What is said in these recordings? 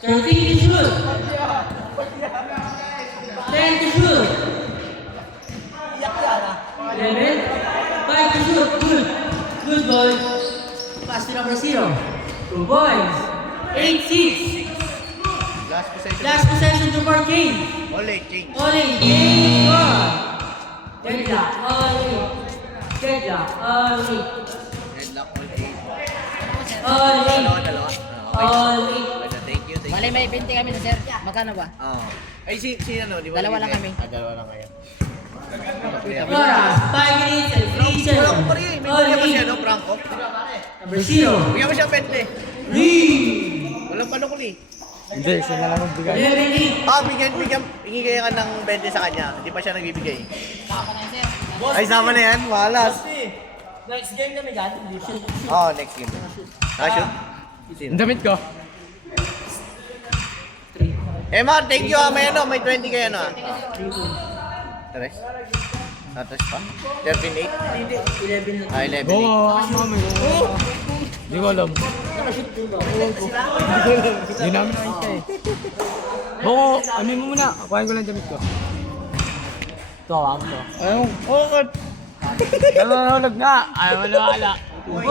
13 to shoot. 10 to shoot. 11. 5 to shoot. Good. Good boy. Pass to number 0. 2 boys. 8-6. Last possession to for King. Ole, change. Ole. King score. Deadlock. Ole. Deadlock. Ole. Headlock, ole. Ole. Dalawa. Ole. Thank you. Mali, may 20 kami sa sir. Magkano ba? Oo. Ay, si ano, di ba? Dalawa lang kami. Dalawa lang kayo. Oras. 5 minutes and 3 Wala seconds. ko pa rin. May bigyan mo siya, no? Franco. Number 0. Bigyan mo siya 20. Lee. Walang panukul eh. Hindi, siya na lang magbigay. 11-8. Ah, bigyan ka ng 20 sa kanya. Hindi pa siya nagbibigay. Papa na sir. Ay, sama na yan. Malas. Next game kami dyan. Oo, next game. Shoot. Ang damit ko. Mar, thank you ah. May 20 kayo ano ah. Tres? Tres pa? 13-8? 11 Ah, 11-8. Oo, mami. Hindi ko alam. Hindi namin nakita eh. Oo, amin mo muna. Kuhain ko lang damit ko. Ito, ako to. Ayaw, bakit? Nanonolag na. Ayaw mo nawala. Boy.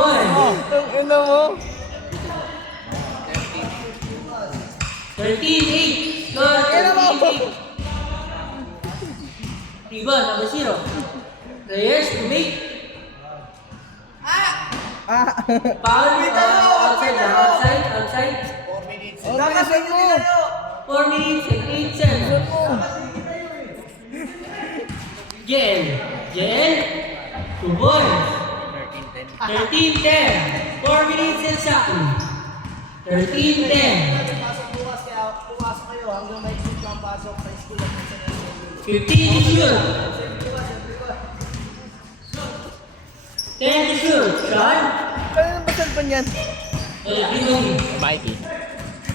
Ano mo? 13-8. Score 13-8. Rebound, number 0. Players to make. Foul. Outside. 4 minutes. 4 minutes and 8 seconds. Jen. 2 boys. 13-10. 4 minutes and something. 13-10. 15 to shoot. 10 to shoot. Sean? Kaya ba cellphone yan? Wala, Inogi. Mikey.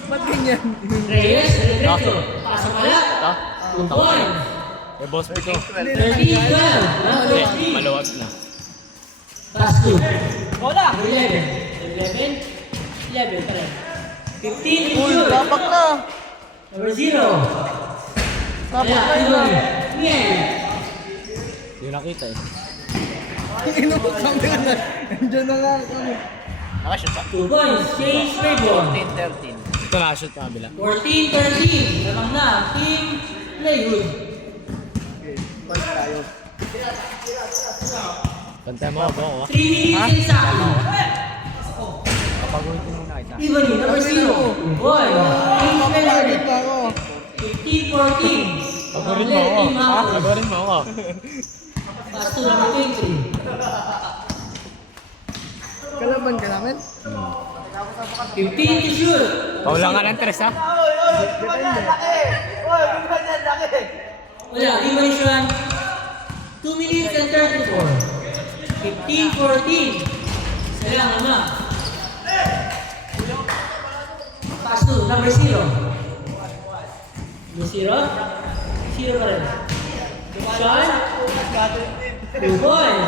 Ba't ganyan? Reyes, Regreso. Pasok wala. 2 points. Eh, boss mo ito. 13-12. Number 3. Maluwag na. Pass 2. Wala. 11 pa rin. 15 to shoot. Tapak na. Number 0. Tapak na yun. Hindi nakita eh. Inubutang ka na. Andiyan na nga. Nakashoot pa? 2 points. Change Rayborn. 14-13. Ito nakashoot na kabila. 14-13. Lamang na. Team Playhood. Pantay mo ako ha? 3 minutes and something. Kapagulitin mo na kita. Tivoli, number 0. Boy. Team Playhood. ako. 15-14. Pagulit mo ako. Team Hapos. Pagulit mo ako. Pass 2, number 23. Kalaban ka namin? 15 to shoot. Paulang ka ng tres ha? Wala, Evolution. 2 minutes and 34. 15-14. Isa lang, ama. Pass 2, number 0. Number 0? 0 pa rin. Sean? 2 boys.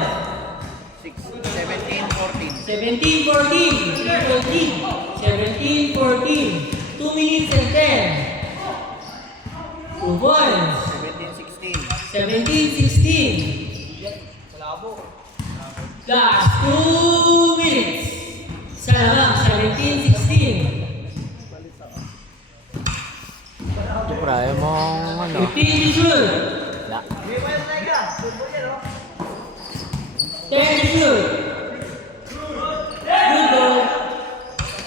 17-14. 17-14. 17-14. 2 minutes and 10. 2 boys. 17-16. 17-16. Last 2 minutes. Isa lang, 17-16. Siyempre, ayaw mong ano? 15 to shoot. Wala. 10 to shoot. Good ball.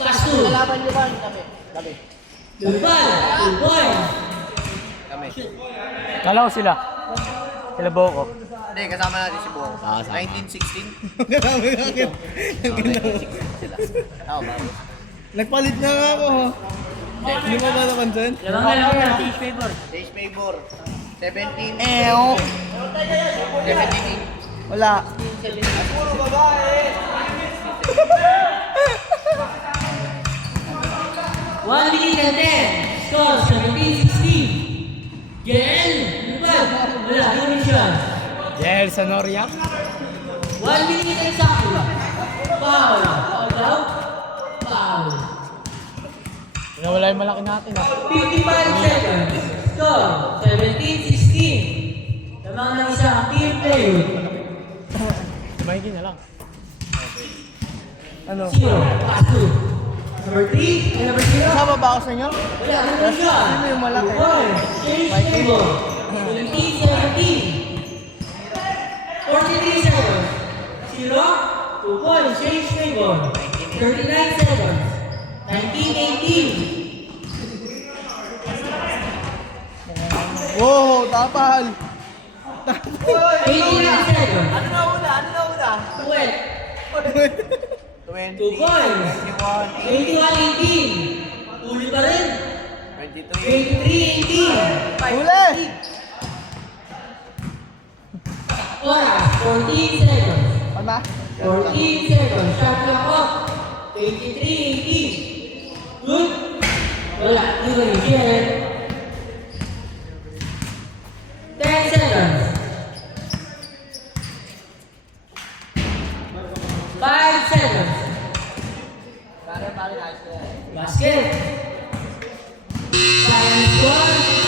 Pass 2. Kalaban nyo ba? Gabi. Good ball. 2 points. Kami. Kala ko sila. Sila buo ko. Hindi, kasama natin si Buong. Ah, sama. 19-16. Kasama natin. 19-16 sila. Tama ba? Nagpalit na nga ako ha. Hindi mo ba napansin? Lamang na lang na. Teach favor. Stage favor. 17. Ew. 17. Wala. 1 minute and 10. Score 17-16. Gael. Good ball. Wala, Evolution. Jel Sonoria. 1 minute and something. Foul. Foul daw. Foul. Nawala yung malaki natin ah. 55 seconds. Score, 17-16. Lamang ng isang team player. Mahigin na lang. Ano? 0, pass to. Number 3, and number 0. Kasama ba ako sa inyo? Wala, ano siya? Sino yung malaki? Change table. 17-17. 43 seconds. 0, 2 points. Change table. 39 seconds. 19-18. Wow, tapal! 89 seconds. Ano na una? 12. 20, 2 points. 21-18. Uli pa rin. 23. 23-18. Huli! Oras, 14 seconds. Ano? 14 seconds. Shot clock off. 23-18. Good. Wala. Hindi ko rin share. 10 seconds. 5 seconds. Basket. Final score,